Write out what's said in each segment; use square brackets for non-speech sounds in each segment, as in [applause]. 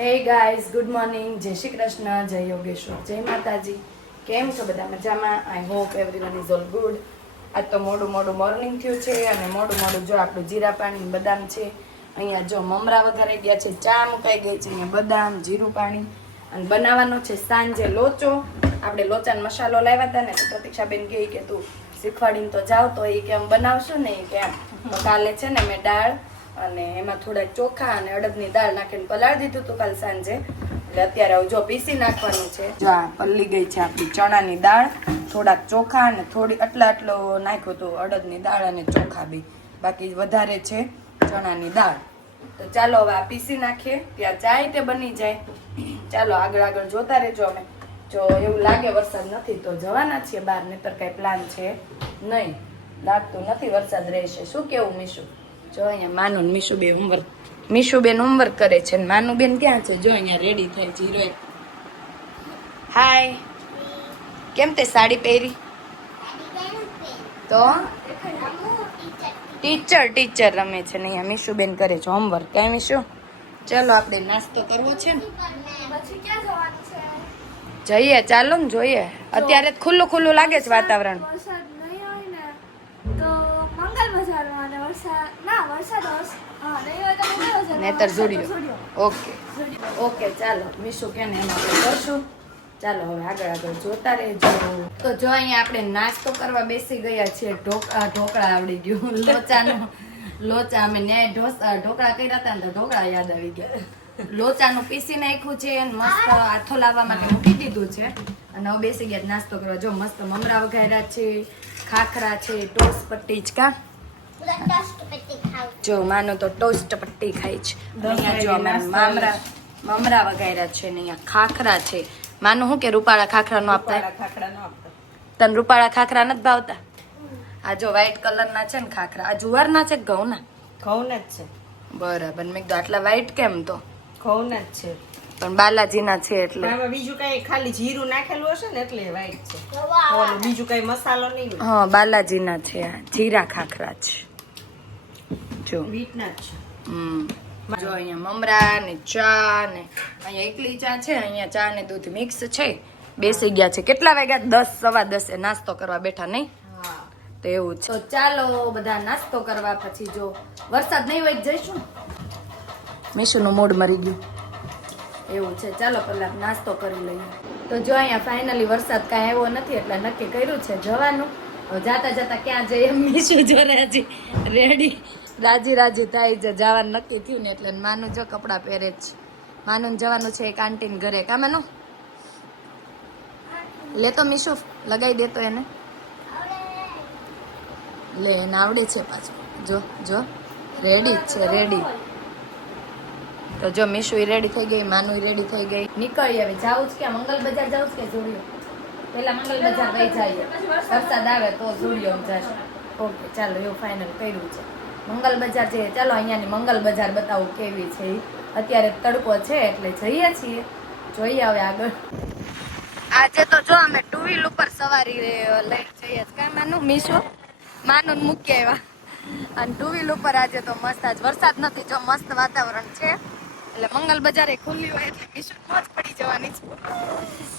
Hey guys good morning જય શ્રી કૃષ્ણ, જય યોગેશ્વર, જય માતાજી. કેમ છો બધા મજામાં? I hope everyone is all good આજ તો મોડું મોડું મોર્નિંગ થયું છે અને મોડું મોડું જો આપણું જીરા પાણી બદામ છે. અહીંયા જો મમરા વઘારી ગયા છે, ચા મુકાઈ ગઈ છે, અહીંયા બદામ, જીરું પાણી. અને બનાવવાનો છે સાંજે લોચો. આપણે લોચાનો મસાલો લાવ્યા હતા ને તો પ્રતીક્ષાબેન કહે કે તું શીખવાડીને તો જાવ તો એ કે આમ બનાવશું ને એ કે આમ. કાલે છે ને મેં દાળ અને એમાં થોડા ચોખા અને અડદની દાળ નાખીને પલાળી દીધું હતું કાલ સાંજે. એટલે અત્યારે હવે જો પીસી નાખવાનું છે. જો આ પલ્લી ગઈ છે આપણી ચણાની દાળ, થોડાક ચોખા અને થોડી આટલા આટલો નાખ્યો હતો અડદની દાળ અને ચોખા બી. બાકી વધારે છે ચણાની દાળ. તો ચાલો હવે આ પીસી નાખીએ ત્યાં ચાય તે બની જાય. ચાલો આગળ આગળ જોતા રહેજો અમે. જો એવું લાગે વરસાદ નથી તો જવાના છીએ બહાર, નહીતર કાંઈ પ્લાન છે નહીં. લાગતું નથી વરસાદ રહેશે. શું કેવું મીશુ? જો અહીંયા માનું ને મીશુબેન હોમવર્ક મીશુબેન હોમવર્ક કરે છે માનુબેન ક્યાં છે? જો અહીંયા રેડી થાય જીરો હાય કેમ તે સાડી પહેરી? તો? ટીચર ટીચર રમે છે ને અહીંયા મીશુબેન કરે છે હોમવર્ક કાંઈ મીશુ? ચાલો આપણે નાસ્તો કરવો છે ને. જઈએ, ચાલો ને જોઈએ. અત્યારે ખુલ્લું ખુલ્લું લાગે છે વાતાવરણ. વરસાદ ના વરસાદ હશે ઓકે. ઓકે ચાલો મીશુ કે ને એમાં કરશું. ચાલો હવે આગળ આગળ જોતા રહેજો. તો જો અહીંયા આપણે નાસ્તો કરવા બેસી ગયા છીએ ઢોકળા ઢોકળા આવડી ગયું લોચાનું. લોચા અમે ન્યાય ઢોસા ઢોકળા કર્યા હતા ને તો ઢોકળા યાદ આવી ગયા. લોચાનું પીસી નાખ્યું છે અને મસ્ત આથો લાવવા માટે મૂકી દીધું છે. અને હવે બેસી ગયા નાસ્તો કરવા. જો મસ્ત મમરા વઘાર્યા છે ખાખરા છે ટોસ પટ્ટી જ કા. જો માનો તો ટોસ્ટ પટ્ટી ખાય છે. અહીંયા જો અમે મામરા મમરા વઘાર્યા છે ને અહીંયા ખાખરા છે. માનું શું કે રૂપાળા ખાખરા નો આપતા? તને રૂપાળા ખાખરા નથી ભાવતા? આ જો વ્હાઈટ કલર ના છે ને ખાખરા. આ જુવારના છે ઘઉંના ઘઉં જ છે. બરાબર. મેં કીધું આટલા વ્હાઈટ કેમ તો? ઘઉં જ છે. પણ બાલાજીના છે એટલે. આમાં બીજું કઈ ખાલી જીરું નાખેલું હશે ને એટલે વ્હાઈટ છે. બીજું કઈ મસાલો નહીં. હા બાલાજીના છે આ. જીરા ખાખરા છે જો. વીટના જ છે. જો અહીંયા મમરા ને ચા ને અહીંયા એકલી ચા છે અહીંયા ચા ને દૂધ મિક્સ છે. બેસી ગયા છે. કેટલા વાગ્યા? દસ સવા દસે નાસ્તો કરવા બેઠા નહીં? હા. તો એવું છે. તો ચાલો બધા નાસ્તો કરવા પછી જો વરસાદ નહીં હોય જઈશું. મીશુનું મૂડ મરી ગયું. એવું છે. ચાલો પહેલા નાસ્તો કરી લઈએ. તો જો અહીંયા ફાઇનલી વરસાદ કાંઈ આવ્યો નથી એટલે નક્કી કર્યું છે જવાનું. જાતા જાતા ક્યાં જઈએ મીશું જો રાજી રેડી રાજી રાજી થાય છે. જવાનું નક્કી થયું ને એટલે માનું જો કપડાં પહેરે છે. માનું જવાનું છે એક આંટીને ઘરે. કા માનું? લે તો મીશુ લગાવી દેતો એને. લે, એને આવડે છે પાછું. જો જો. રેડી છે રેડી તો જો મીશુ રેડી થઈ ગઈ, માનુ રેડી થઈ ગઈ. નીકળી હવે. જાવું જ કે મંગલ બજાર જાવું જ કે ઝુડિયો પેલા મંગલ બજાર વહી જઈએ વરસાદ આવે. તો ઝુડિયો જશે ઓકે ચાલો એવું ફાઇનલ કર્યું છે. મંગલ બજાર જઈએ. ચાલો અહીંયાની મંગલ બજાર બતાવું કેવી છે. અત્યારે તડકો છે એટલે જઈએ છીએ. જોઈએ હવે આગળ. આજે તો જો અમે ટુ વ્હીલ ઉપર સવારી લઈ જઈએ કાંઈ માનું મીશો? માનું મૂકી આવ્યા. અને ટુ વ્હીલ ઉપર આજે તો મસ્ત આજ વરસાદ નથી જો મસ્ત વાતાવરણ છે. એટલે મંગલ બજારે ખુલ્લી હોય એટલે મીશુ મોજ પડી જવાની છે.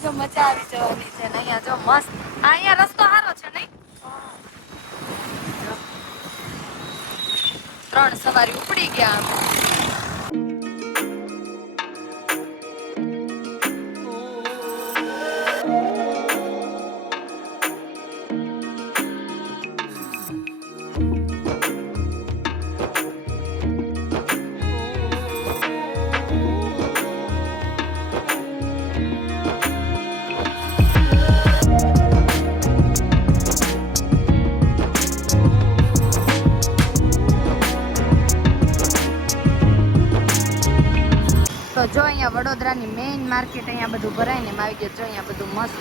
જો મજા આવી જવાની છે ને અહીંયા જો મસ્ત. આ અહીંયા રસ્તો સારો છે નહીં? ત્રણ સવારી ઉપડી ગયા માર્કેટ અહીંયા બધું ભરાય ને એમાં આવી ગયું અહીંયા બધું મસ્ત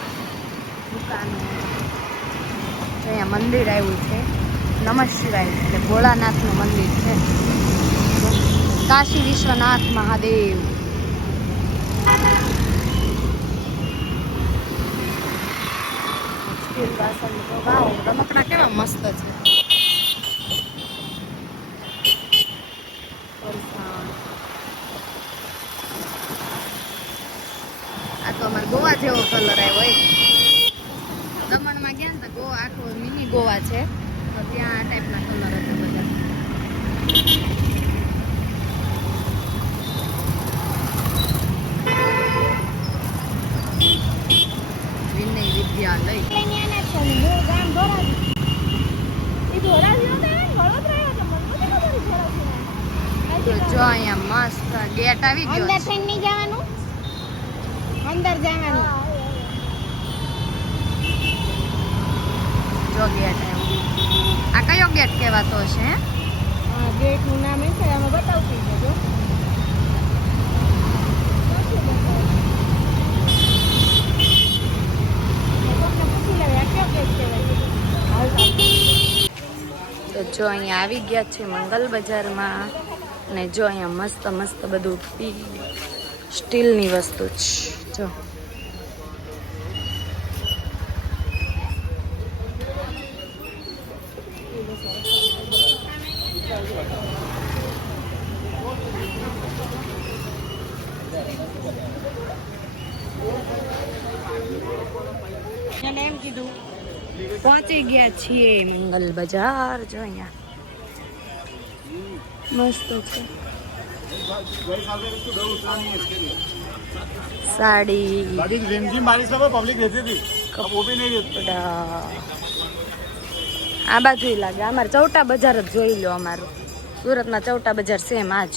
દુકાનો અહીંયા મંદિર આવ્યું છે. નમઃ શિવાય એટલે ભોળાનાથનું મંદિર છે. કાશી વિશ્વનાથ મહાદેવ. રમકડા કેવા મસ્ત છે ફરસાણ અમારે ગોવા જેવો કલર આવ્યો દમણમાં ગયા ને તો ગોવા આખો મિની ગોવા છે. તો ત્યાં આ ટાઈપના કલર હતા બધા. જો અહીંયા મસ્ત ગેટ આવી ગયો અંદર અંદર જવાનું. જો ગેટ આવ્યો આ કયો ગેટ કહેવાતો હશે હે? હા નામ એ છે એમાં બતાવતી જજો તો જો અહીંયા આવી ગયા છે મંગલ બજારમાં અને જો અહીંયા મસ્ત મસ્ત બધું સ્ટીલની વસ્તુ છે. જો એને એમ કીધું પહોંચી ગયા છીએ મંગલ બજાર જો અહીંયા મસ્ત છે સાડી बारिश रिमझिम बारिश में पब्लिक रहती थी अब वो भी नहीं रहती કપડા આ બાજુ લાગે અમારે ચૌટા બજાર જ જોઈ લો અમારું સુરતમાં ચૌટા બજાર સેમ આજ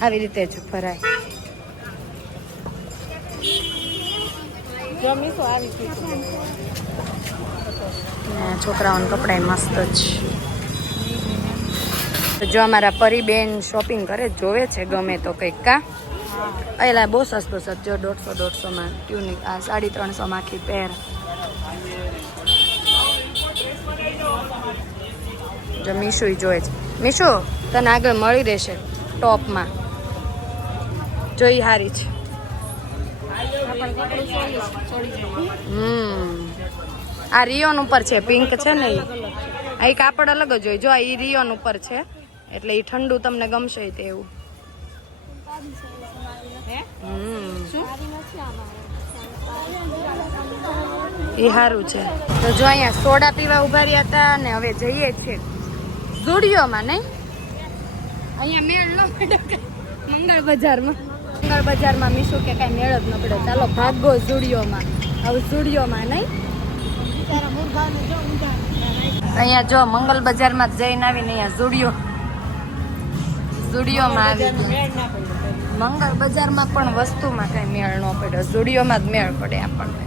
આવી રીતે જ ભરાય જમીશું આવી છું ને છોકરાઓના કપડા મસ્ત જ. તો જો અમારા પરીબેન શોપિંગ કરે જોવે છે ગમે તો કંઈક કા. એલા બહુ સસ્તો સસ્તો દોઢસો દોઢસોમાં ટ્યુનિક આ સાડી ત્રણસોમાં આખી પેર જો મીશુ જોવે છે. મીશુ તને આગળ મળી રહેશે ટોપમાં. જોઈ હારી છે. હમ. આ રિયોન ઉપર છે પિંક છે ને એ આ કાપડ અલગ જ હોય. જો આ એ રિયોન ઉપર છે એટલે એ ઠંડુ તમને ગમશે તેવું. હમ. એ સારું છે. તો જો અહીંયા સોડા પીવા ઊભા રહ્યા હતા ને હવે જઈએ છીએ ઝુડિયોમાં નહીં? અહીંયા મેળ ન પડે મંગળ બજારમાં. મંગળ બજારમાં મીશું કે કાંઈ મેળ જ ન પડે. ચાલો ભાગો ઝુડિયોમાં. હવે ઝુડિયોમાં નહીં. અહીંયા જો મંગલ બજારમાં જ જઈને આવીને અહીંયા ઝુડિયો. ઝુડિયોમાં આવી મંગલ મંગળ બજારમાં પણ વસ્તુમાં કઈ મેળ ન પડ્યો ઝુડિયોમાં જ મેળ પડે આપણને.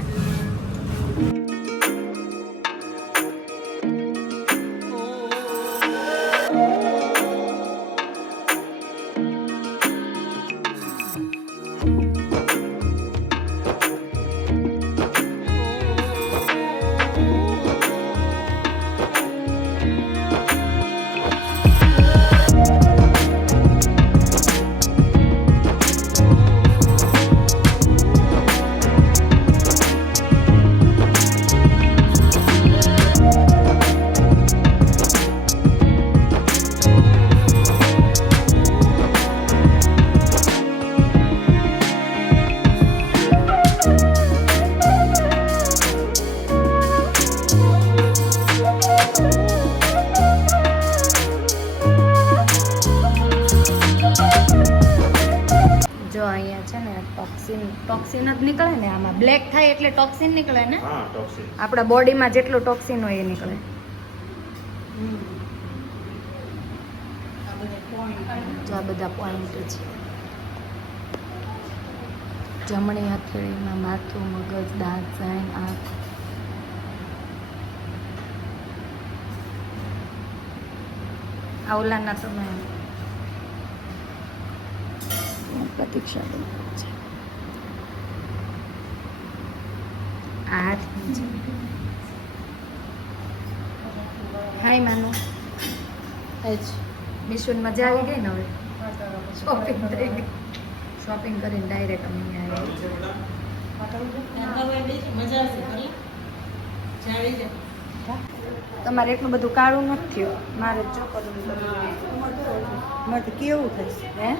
ટોક્સિન ટોક્સિન જ નીકળે ને આમાં. બ્લેક થાય એટલે ટોક્સિન નીકળે ને? આપણા બોડીમાં જેટલું ટોક્સિન હોય એ નીકળે. આ બધા પોઈન્ટ છે. જમણી હથેળીમાં માથું મગજ દાંત સાઈન આંખ. આવલાના તમે પ્રતીક્ષા છે. આ હાથની છે હાય માનું. મિશન મજા આવી ગઈ ને હવે? શોપિંગ થઈ ગઈ. શોપિંગ કરીને ડાયરેક્ટ અમે અહીંયા આવી તમારે એટલું બધું કાળું નથી થયું. મારે મારે કેવું થાય? હે?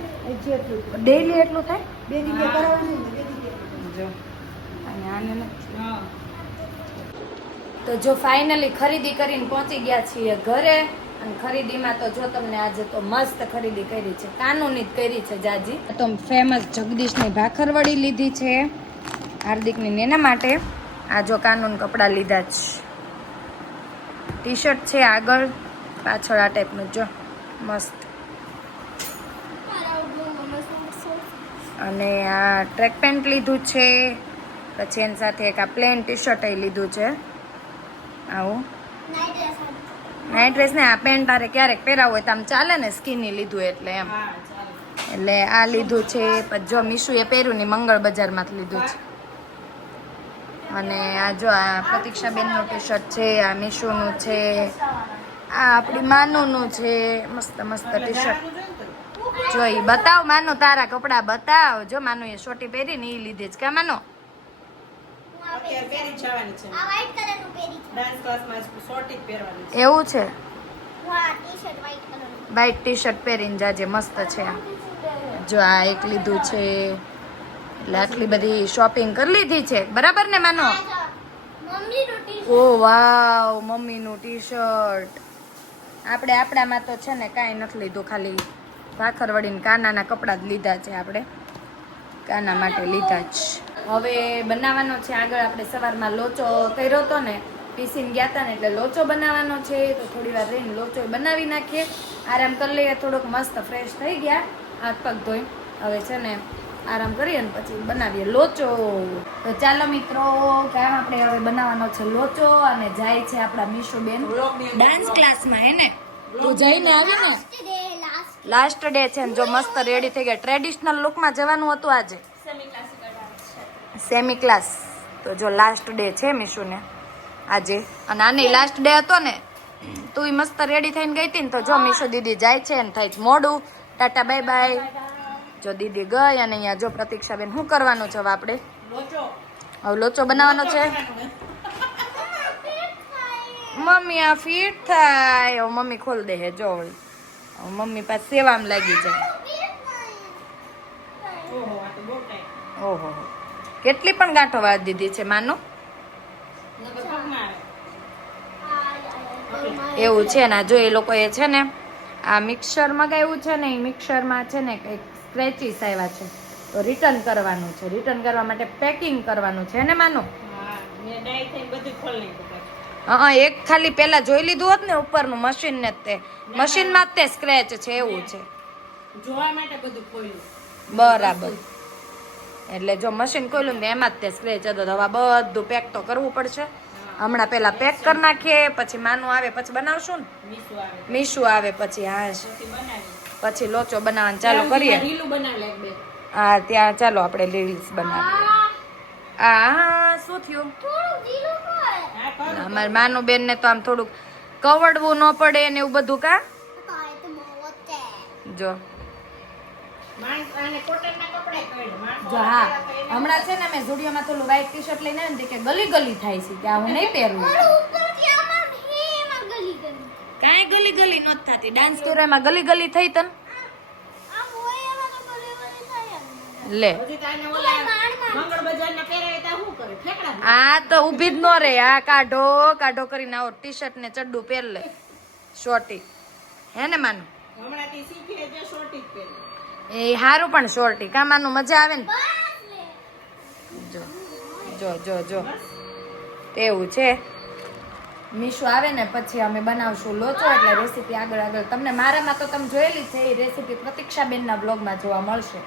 ડેઈલી એટલું થાય? દિવ્ય કરાવવાનું જો. આને હા. તો જો ફાઇનલી ખરીદી કરીને પહોંચી ગયા છીએ ઘરે અને ખરીદીમાં તો જો તમને આજે તો મસ્ત ખરીદી કરી છે કાનૂની જ કરી છે જાજી. તો ફેમસ જગદીશની ભાખરવડી લીધી છે હાર્દિકની નેના માટે. આ જો કાનૂન કપડાં લીધા છે ટી શર્ટ છે આગળ પાછળ આ ટાઈપનું જો મસ્ત. અને આ ટ્રેક પેન્ટ લીધું છે પછી એની સાથે એક આ પ્લેન ટી શર્ટ લીધું છે. આવું. નાઇટ ડ્રેસ ને આ પેન્ટ તારે ક્યારેક પહેરાવું હોય તો આમ ચાલે ને સ્કીની લીધું એટલે એમ. એટલે આ લીધું છે પછી જો મીશુએ પહેર્યું ને મંગળ બજારમાંથી લીધું છે. અને આ જો આ પ્રતીક્ષાબેનનું ટી શર્ટ છે આ મીશુનું છે આ આપણી માનુનું છે મસ્ત મસ્ત ટી શર્ટ જો એ બતાવ માનું તારા કપડાં બતાવ. જો માનું એ શોટી પહેરીને એ લીધી જ કે માનો? અત્યારે પહેરી જવાની છે. આ white colour પહેરી છે. ડાન્સ ક્લાસમાં શોર્ટ જ પહેરવાની છે. એવું છે? હું આ t-shirt white colour T shirt પહેરીને જાજે મસ્ત છે. જો આ એક લીધું છે. એટલે આટલી બધી શોપિંગ કરી લીધી છે. બરાબર ને માનો. ઓ વાવ મમ્મીનું ટી શર્ટ આપણે આપણામાં તો છે ને કાંઈ નથી લીધું ખાલી ભાખરવડીને કાનાના કપડાં જ લીધા છે આપણે. કાના માટે લીધા જ. હવે બનાવવાનો છે આગળ આપણે સવારમાં લોચો કર્યો હતો ને પીસીને ગયા હતા ને એટલે લોચો બનાવવાનો છે તો થોડી વાર રહીને લોચો બનાવી નાખીએ. આરામ કરી લઈએ થોડોક મસ્ત ફ્રેશ થઈ ગયા હાથ પગ ધોઈ. હવે છે ને આરામ કરીએ ને પછી બનાવીએ લોચો. તો ચાલો મિત્રો કામ આપણે હવે બનાવવાનો છે લોચો અને જાય છે આપણા મીશુબેન બેન. ડાન્સ ક્લાસમાં હે ને? તું જઈને આવી ને? લાસ્ટ ડે છે જો મસ્ત રેડી થઈ ગયા. ટ્રેડિશનલ લુકમાં જવાનું હતું આજે. સેમી ક્લાસ તો જો લાસ્ટ ડે છે મીશુને આજે. અને આની લાસ્ટ ડે હતો ને તું મસ્ત રેડી થઈને ગઈ હતી ને તો જો મીશુ દીદી જાય છે ને થાય મોડું. ટાટા બાય બાય જો દીદી ગઈ અને અહીંયા જો પ્રતીક્ષાબેન શું કરવાનું છે હવે આપણે? હવે લોચો બનાવવાનો છે? મમ્મી આ ફીટ થાય. હવે મમ્મી ખોલ દે હે જો. હવે. મમ્મી પાસે સેવામાં લાગી જાય. ઓહો આ તો ઓહો. કેટલી પણ ગાંઠો વાળી દીધી છે માનો? એવું છે ને જો એ લોકોએ છે ને આ મિક્સર મગાવ્યું છે ને એ મિક્સરમાં છે ને કંઈક સ્ક્રેચીસ આવ્યા છે. તો રિટર્ન કરવાનું છે રિટર્ન કરવા માટે પેકિંગ કરવાનું છે ને માનો? હા એક ખાલી પેલા જોઈ લીધું હોત ને ઉપરનું મશીન ને તે. મશીનમાં જ તે સ્ક્રેચ છે એવું છે. જોવા માટે બધું બરાબર. એટલે જો મશીન ખોલ્યું ને એમાં જ તે સ્ક્રેચ હતો તો હવે બધું પેક તો કરવું પડશે. હમણાં પેલા પેક કરી નાખીએ પછી માનું આવે પછી બનાવશું ને? મીશું આવે. પછી હા પછી લોચો બનાવવાનું. ચાલુ કરીએ. રીલું બનાવી લે એક બે. હા ત્યાં ચાલો આપણે રીલ્સ બનાવીએ. આ શું થયું? થોડું ઢીલું હોય. હા કર અમારા માનું બેન ને તો આમ થોડુંક કવડવું ન પડે ને એવું બધું કા? જ. હા હમણાં છે ને મેં ઝુડિયોમાં થોડું વ્હાઈટ ટી શર્ટ લઈને આવી ને કે ગલી ગલી થાય છે કે આ હું નહીં ગલી. કાંઈ ગલી ગલી નથી થતી. ડાન્સ એમાં ગલી ગલી થઈ તન. લે. આ તો ઊભી જ ન રે. આ કાઢો કાઢો કરીને આવો ટી શર્ટ ને ચડ્ડું પહેર લે. શોર્ટી હે ને માનું હમણાંથી શીખીએ જે શોર્ટી જ પહેરે. એ હારું પણ શોર્ટી કામાનું મજા આવે ને? જો જો જો જો. એવું છે. મીશો આવે ને પછી અમે બનાવશું. લોચો એટલે રેસીપી આગળ આગળ. તમને મારામાં તો તમે જોયેલી છે એ રેસીપી પ્રતીક્ષાબેનના બ્લોગમાં જોવા મળશે.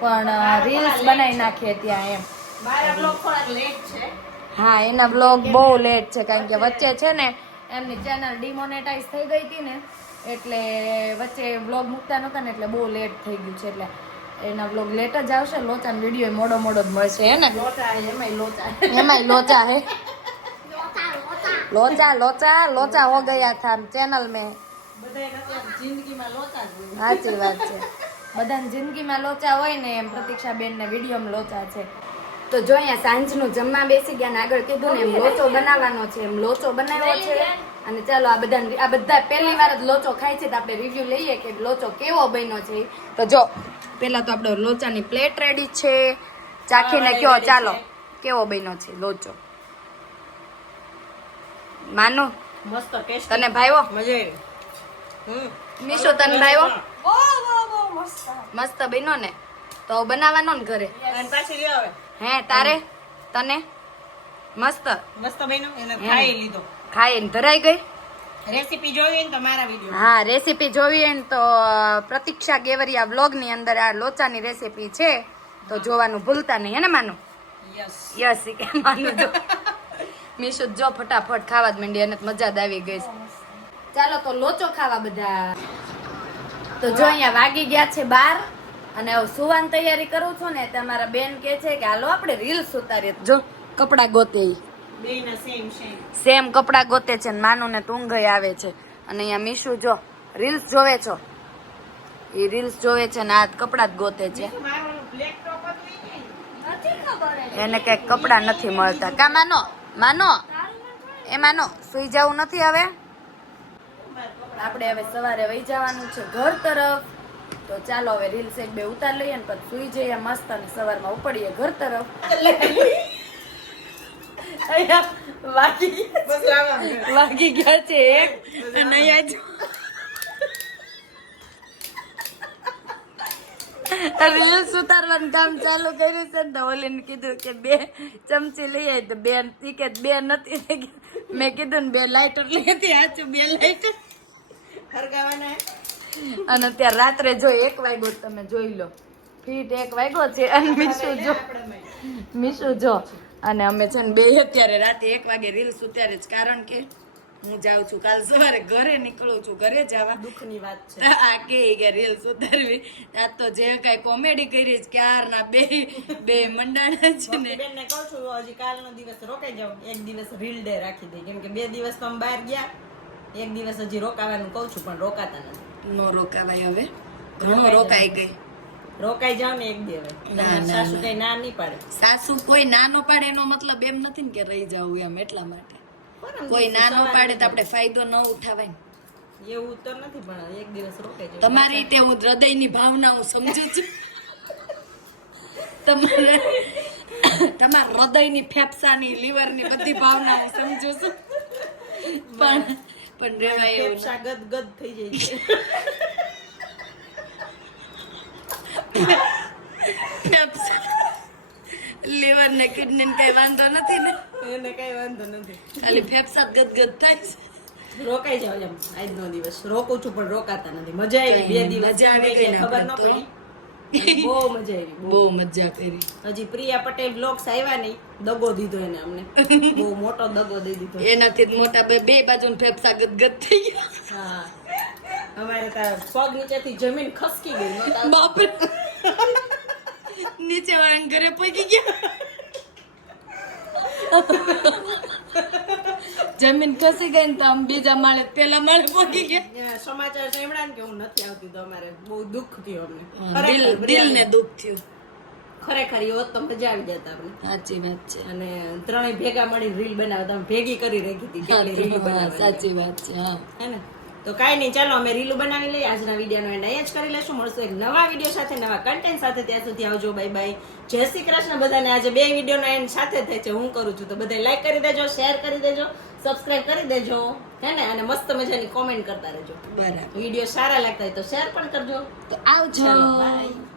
પણ રીલ્સ બનાવી નાખીએ ત્યાં એમ. મારા બ્લોગ છે. હા એના બ્લોગ બહુ લેટ છે કારણ કે વચ્ચે છે ને એમની ચેનલ ડિમોનેટાઇઝ થઈ ગઈ હતી ને એટલે વચ્ચે બ્લોગ મૂકતા નહોતા ને એટલે બહુ લેટ થઈ ગયું છે એટલે એના બ્લોગ લેટ જ આવશે લોચા વીડિયો મોડો મોડો જ મળશે હે ને? લોચા એમાંય લોચા એમાંય લોચા હે? લોચા, લોચા. લોચા લોચા લોચા હો ગયા થા ચેનલ મેં. સાચી વાત છે. બધાની જિંદગીમાં લોચા હોય ને એમ પ્રતીક્ષાબેન ને વિડીયોમાં લોચા છે. તો જો અહીંયા સાંજનું જમવા બેસી ગયા ને આગળ કીધું ને એમ લોચો બનાવવાનો છે એમ લોચો બનાવ્યો છે. અને ચાલો આ બધા આ બધા પહેલી વાર જ લોચો ખાય છે તો આપણે રિવ્યુ લઈએ કે લોચો કેવો બન્યો છે. તો જો પહેલા તો આપણો લોચાની પ્લેટ રેડી છે. ચાખીને કયો ચાલો. કેવો બન્યો છે લોચો? માનો? મસ્ત ટેસ્ટ તને ભાઈવો મજા આવી. હમ. મીશો તને ભાઈવો બહુ બહુ બહુ મસ્ત. મસ્ત બન્યો ને? તો બનાવવાનો ને ઘરે. અને પાછી લ્યો હવે. હે તારે? તને? મસ્ત? મસ્ત બન્યો? એને ખાઈ લીધો. ખાઈને ધરાઈ ગઈ? રેસીપી જોવી હોય ને તો મારા વીડિયો હા રેસીપી જોવી હોય ને તો પ્રતીક્ષા ગેવરિયા બ્લોગની અંદર આ લોચાની રેસીપી છે. તો જોવાનું ભૂલતા નહીં હે ને માનું? યસ યસ કે માનું જો. મીશુ જો ફટાફટ ખાવા જ માંડી અને મજા જ આવી ગઈ છે. ચાલો તો લોચો ખાવા બધા. તો જો અહીંયા વાગી ગયા છે બાર. અને સુવાની તૈયારી કરું છું ને તમારા બેન કે છે કે હાલો આપણે રીલ્સ ઉતારીએ. જો કપડા ગોતે સેમ સેમ સેમ કપડા ગોતે છે ને માનું ને તુંગઈ આવે છે. અને અહીંયા મીશુ જો રીલ્સ જોવે છો? એ રીલ્સ જોવે છે ને આ કપડા જ ગોતે છે. મારું બ્લેક ટોપ હતું ઈ ક્યાં? નથી ખબર એ. એને કઈ કપડા નથી મળતા. કા માનો? માનો? એ માનો સુઈ જવું નથી હવે? આપણે હવે સવારે વહી જવાનું છે ઘર તરફ. તો ચાલો હવે રીલ્સ એક બે ઉતાર લઈએ ને પછી સુઈ જઈએ મસ્ત અને સવારમાં ઉપડીએ ઘર તરફ. વાગી ગયા વાગી ગયા છે એક અહીંયા રીલ્સ ઉતારવાનું કામ ચાલુ કર્યું છે ને તો ઓલીને કીધું કે બે ચમચી લઈ આવી તો બે ઈ કે બે નથી મેં કીધું ને બે લાઇટર લઈ હતી આ બે લાઇટર હરગાવાના અને અત્યારે રાત્રે જો એક વાગ્યો તમે જોઈ લો. ફીટ એક વાગ્યો છે અને મીશું જો. મીશું જો. અને અમે છે ને બે અત્યારે રાતે એક વાગે રીલ્સ ઉતારે જ કારણ કે હું જાઉં છું કાલ સવારે ઘરે નીકળું છું. ઘરે જવા. દુઃખની વાત છે. આ કે કે રીલ્સ ઉતારવી. આ તો જે કઈ કોમેડી કરી છે ક્યારના બે બે મંડાણા છે ને. બેનને કહું છું હજી કાલનો દિવસ રોકાઈ જાવ. એક દિવસ રીલ ડે રાખી દે. કેમ કે બે દિવસ તો અમે બહાર ગયા. એક દિવસ હજી રોકાવાનું કહું છું પણ રોકાતા નથી. નો રોકાવાય હવે. ઘણો રોકાઈ ગઈ. રોકાઈ જાવ ને એક ના, ના, સાસુ કઈ ના નહીં પાડે. સાસુ કોઈ નાનો પાડે એનો મતલબ એમ નથી ને કે રહી જવું એમ એટલા માટે. કોઈ નાનો પાડે તો આપણે ફાયદો ન ઉઠાવાય. એવું તો નથી પણ એક દિવસ રોકાઈ જાવ તમારી રીતે હું હૃદયની ભાવના હું સમજુ છું. તમારે તમારા હૃદયની ફેફસાની લીવરની બધી ભાવના હું સમજુ છું. પણ પણ રેવાય એવું ફેફસા ગદ ગદ થઈ જાય છે. લીવર ને કિડની ને કઈ વાંધો નથી ને? એને કઈ વાંધો નથી. ખાલી ફેફસા ગદગદ થાય છે. રોકાઈ જાવ એમ આજનો દિવસ. રોકું છું પણ રોકાતા નથી. મજા આવી બે દિવસ મજા આવી ગઈ ખબર ન પડી. [laughs] બહુ મજા આવી બહુ. મજા કરી. હજી પ્રિયા પટેલ બ્લોગ્સ આવ્યા નહીં દગો દીધો એને અમને. [laughs] બહુ મોટો દગો દઈ દીધો. એનાથી મોટા બે બે બાજુ ફેફસા ગદગદ થઈ ગયા. હા. અમારે પગ નીચેથી જમીન ખસકી ગઈ બાપરે. નીચે વાળા ઘરે પહોંચી ગયા. [laughs] જમીન ખસી ગઈ ને તો આમ બીજા માળે પેલા માળે પહોંચી ગયા. સમાચાર સાંભળ્યા ને કે હું નથી આવતી તો અમારે બહુ દુઃખ થયું અમને. દિલ ને દુઃખ થયું. ખરેખર એ હોત તો મજા આવી જતા આપણે. સાચી વાત છે. અને ત્રણેય ભેગા મળી રીલ બનાવતા ભેગી કરી રાખી હતી સાચી વાત છે હા. હે ને? તો કાંઈ નહીં ચાલો અમે રીલું બનાવી લઈએ. આજના વિડીયોનો એન્ડ અહીંયા જ કરી લેશું. મળશું એક નવા વીડિયો સાથે નવા કન્ટેન્ટ સાથે. ત્યાં સુધી આવજો બાય બાય જય શ્રી કૃષ્ણ બધાને. આજે બે વિડીયોનો એન્ડ સાથે થાય છે. હું કરું છું. તો બધા લાઈક કરી દેજો શેર કરી દેજો સબસ્ક્રાઇબ કરી દેજો હે ને? અને મસ્ત મજાની કોમેન્ટ કરતા રહેજો. બરાબર. વીડિયો સારા લાગતા હોય તો શેર પણ કરજો. તો આવજો. બાય